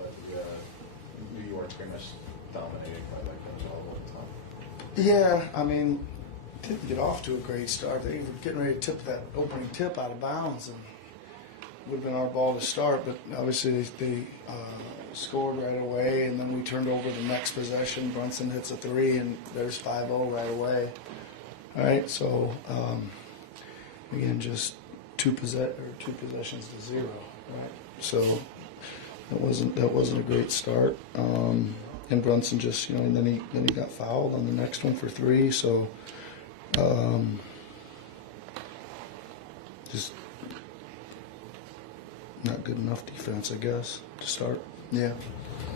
but New York pretty much dominated by like that all the time. Yeah, I mean, didn't get off to a great start. They were getting ready to tip that opening tip out of bounds, and would have been our ball to start. But obviously they scored right away, and then we turned over the next possession. Brunson hits a three, and there's 5-0 right away. All right, so again, just two possessions to zero. Right, so that wasn't a great start. And Brunson just, and then he got fouled on the next one for three. So just not good enough defense, I guess, to start. Yeah.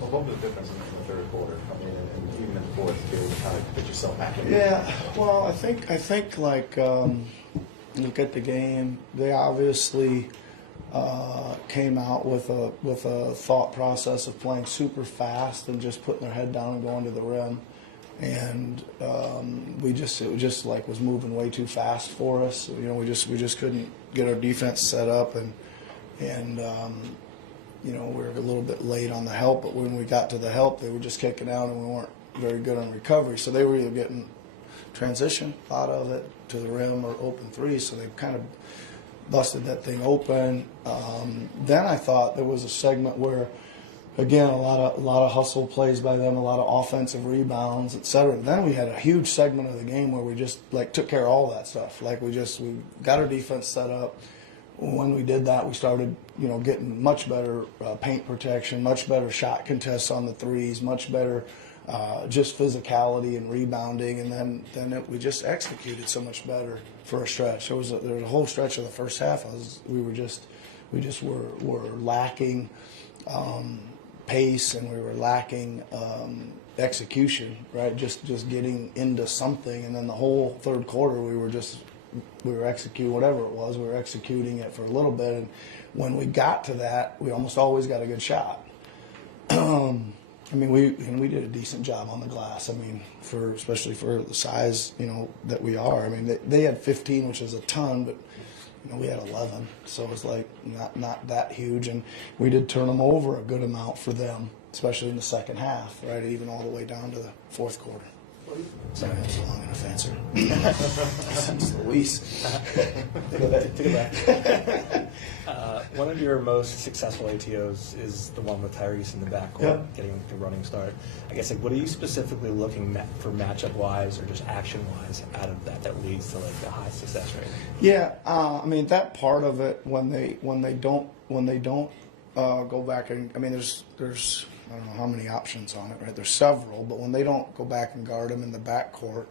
Well, what was the difference in the third quarter? I mean, and even in the fourth, to kind of put yourself back in. Yeah. Well, I think like look at the game. They obviously came out with a thought process of playing super fast and just putting their head down and going to the rim, and it just like was moving way too fast for us. We just couldn't get our defense set up, and we were a little bit late on the help. But when we got to the help, they were just kicking out, and we weren't very good on recovery. So they were either getting transition out of it to the rim or open three. So they kind of busted that thing open. Then I thought there was a segment where, again, a lot of hustle plays by them, a lot of offensive rebounds, etc. Then we had a huge segment of the game where we just took care of all that stuff. We got our defense set up. When we did that, we started getting much better paint protection, much better shot contests on the threes, much better just physicality and rebounding, and then we just executed so much better for a stretch. There was a whole stretch of the first half. We were lacking pace, and we were lacking execution. Right, just getting into something, and then the whole third quarter we were executing whatever it was. We were executing it for a little bit, and when we got to that, we almost always got a good shot. I mean, we did a decent job on the glass. I mean, especially for the size, that we are. I mean, they had 15, which is a ton, but we had 11, so it was not that huge. And we did turn them over a good amount for them, especially in the second half, right? Even all the way down to the fourth quarter. Sorry, that's a long enough answer. It's Luis. Take it back. One of your most successful ATOs is the one with Tyrese in the backcourt, getting a running start. I guess, what are you specifically looking for matchup-wise or just action-wise out of that leads to a high success rate? Yeah, I mean, that part of it when they don't go back and there's I don't know how many options on it, right? There's several, but when they don't go back and guard him in the backcourt,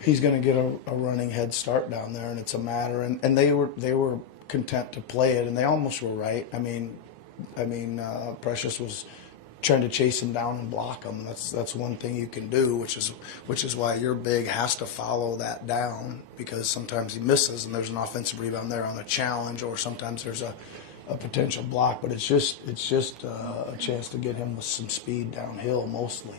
he's going to get a running head start down there, and it's a matter. And they were content to play it, and they almost were right. I mean, Precious was trying to chase him down and block him. That's one thing you can do, which is why your big has to follow that down, because sometimes he misses and there's an offensive rebound there on a challenge, or sometimes there's a potential block, but it's just a chance to get him with some speed downhill mostly.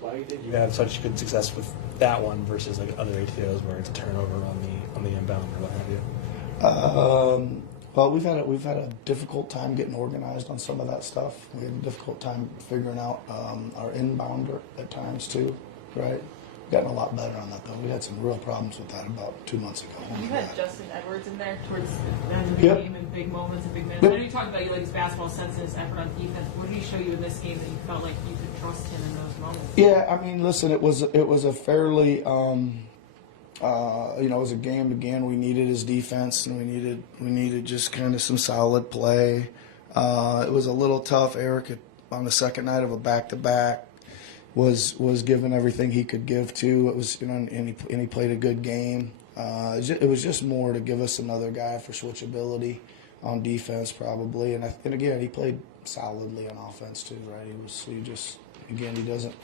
Why did you have such good success with that one versus other ATOs where it's a turnover on the inbound or what have you? Well, we've had a difficult time getting organized on some of that stuff. We had a difficult time figuring out our inbounder at times too, right? Gotten a lot better on that though. We had some real problems with that about 2 months ago. You had Justin Edwards in there towards the end of the game in big moments and big minutes. I know you talked about you like his basketball sense and his effort on defense. What did he show you in this game that you felt like you could trust him in those moments? Yeah, I mean, listen, it was a fairly it was a game again. We needed his defense, and we needed just kind of some solid play. It was a little tough. Eric on the second night of a back-to-back was given everything he could give to. It was and he played a good game. It was just more to give us another guy for switchability on defense probably, and again he played solidly on offense too, right? He doesn't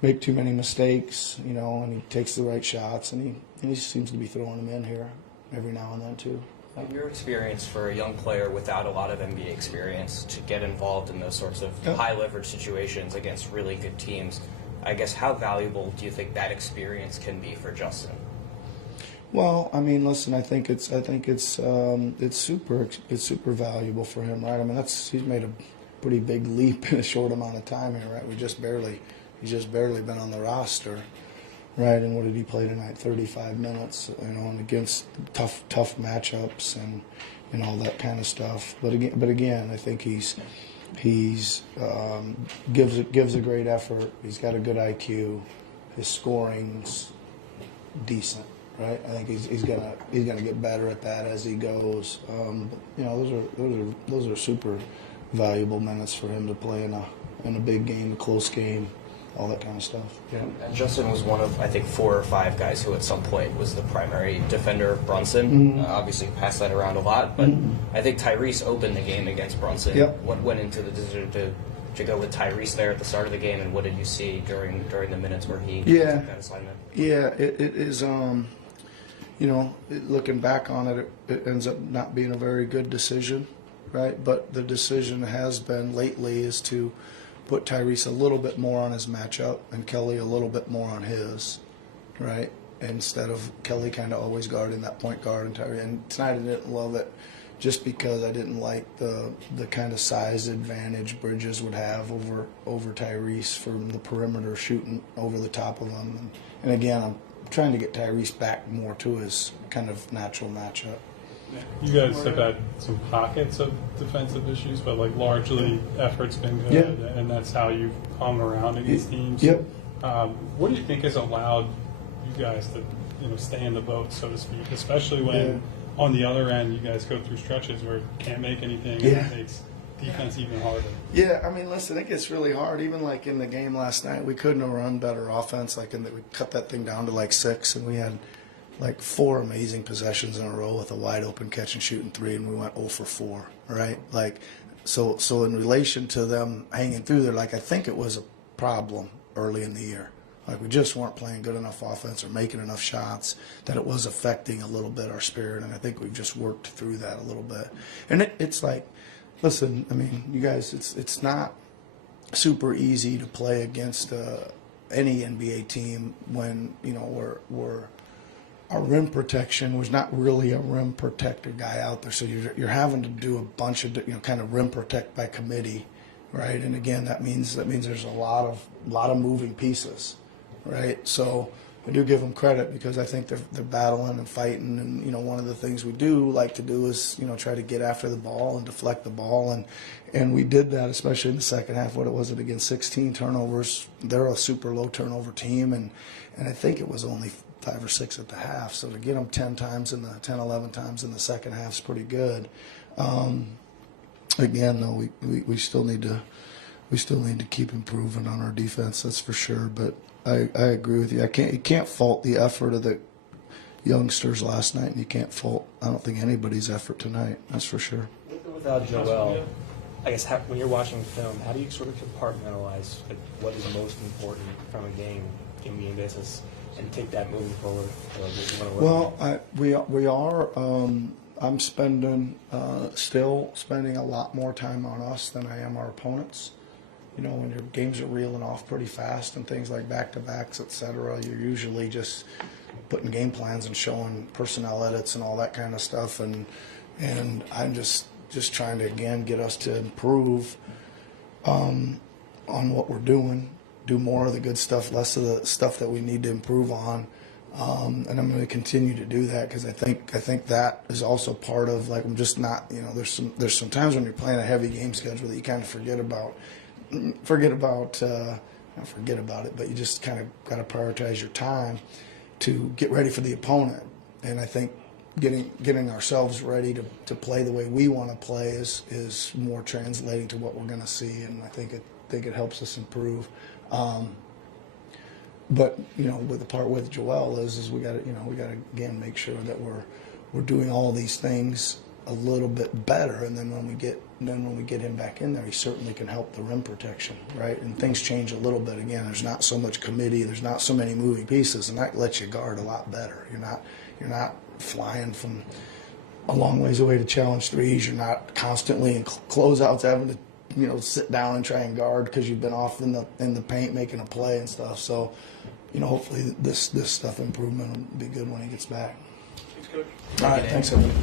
make too many mistakes, and he takes the right shots, and he seems to be throwing them in here every now and then too. In your experience, for a young player without a lot of NBA experience, to get involved in those sorts of high-leverage situations against really good teams, I guess how valuable do you think that experience can be for Justin? Well, I mean, listen, I think it's super valuable for him, right? I mean, he's made pretty big leap in a short amount of time here, right? He's just barely been on the roster, right? And what did he play tonight? 35 minutes, and against tough matchups and all that kind of stuff. But again, I think he's gives a great effort. He's got a good IQ. His scoring's decent, right? I think he's gonna get better at that as he goes. Those are super valuable minutes for him to play in a big game, a close game, all that kind of stuff. Yeah. And Justin was one of, I think, 4 or 5 guys who at some point was the primary defender of Brunson. Obviously passed that around a lot, but I think Tyrese opened the game against Brunson. Yep. What went into the decision to go with Tyrese there at the start of the game, and what did you see during the minutes where he took that assignment? Yeah, it is, looking back on it, it ends up not being a very good decision, right? But the decision has been lately is to put Tyrese a little bit more on his matchup and Kelly a little bit more on his, right? Instead of Kelly kind of always guarding that point guard and Tyrese. And tonight I didn't love it just because I didn't like the kind of size advantage Bridges would have over Tyrese from the perimeter shooting over the top of him. And again, I'm trying to get Tyrese back more to his kind of natural matchup. You guys have had some pockets of defensive issues, but largely effort's been good, and that's how you've hung around against teams. Yep. What do you think has allowed you guys to stay in the boat, so to speak, especially when on the other end you guys go through stretches where you can't make anything and it makes defense even harder? Yeah, I mean, listen, it gets really hard. Even in the game last night, we couldn't have run better offense. We cut that thing down to 6, and we had 4 amazing possessions in a row with a wide open catch and shooting 3, and we went 0 for 4. Right? So in relation to them hanging through there, I think it was a problem early in the year. We just weren't playing good enough offense or making enough shots that it was affecting a little bit our spirit, and I think we've just worked through that a little bit. And it's listen, I mean, you guys, it's not super easy to play against any NBA team when we're our rim protection was not really a rim protector guy out there, so you're having to do a bunch of kind of rim protect by committee, right? And again, that means there's a lot of moving pieces, right? So I do give them credit because I think they're battling and fighting, and one of the things we do like to do is try to get after the ball and deflect the ball, and we did that especially in the second half. What was it against 16 turnovers? They're a super low turnover team, and I think it was only 5 or 6 at the half. So to get them 11 times in the second half is pretty good. Again, though, we still need to keep improving on our defense. That's for sure. But I agree with you. You can't fault the effort of the youngsters last night, and you can't fault, I don't think, anybody's effort tonight. That's for sure. Without Joel, I guess when you're watching film, how do you sort of compartmentalize what is most important from a game basis and take that moving forward? Well, we are. I'm still spending a lot more time on us than I am our opponents. When your games are reeling off pretty fast and things like back-to-backs, et cetera, you're usually just putting game plans and showing personnel edits and all that kind of stuff. And I'm just trying to, again, get us to improve on what we're doing, do more of the good stuff, less of the stuff that we need to improve on. And I'm going to continue to do that because I think that is also part of, I'm just not, there's some times when you're playing a heavy game schedule that you kind of forget about it, but you just kind of got to prioritize your time to get ready for the opponent. And I think getting ourselves ready to play the way we want to play is more translating to what we're going to see, and I think it helps us improve. But with the part with Joel is we got to again make sure that we're doing all these things a little bit better, and then when we get him back in there, he certainly can help the rim protection, right? And things change a little bit. Again, there's not so much committee, there's not so many moving pieces, and that lets you guard a lot better. You're not flying from a long ways away to challenge threes. You're not constantly in closeouts having to sit down and try and guard because you've been off in the paint making a play and stuff. So hopefully this stuff improvement will be good when he gets back. Thanks, Coach. All right, thanks everybody.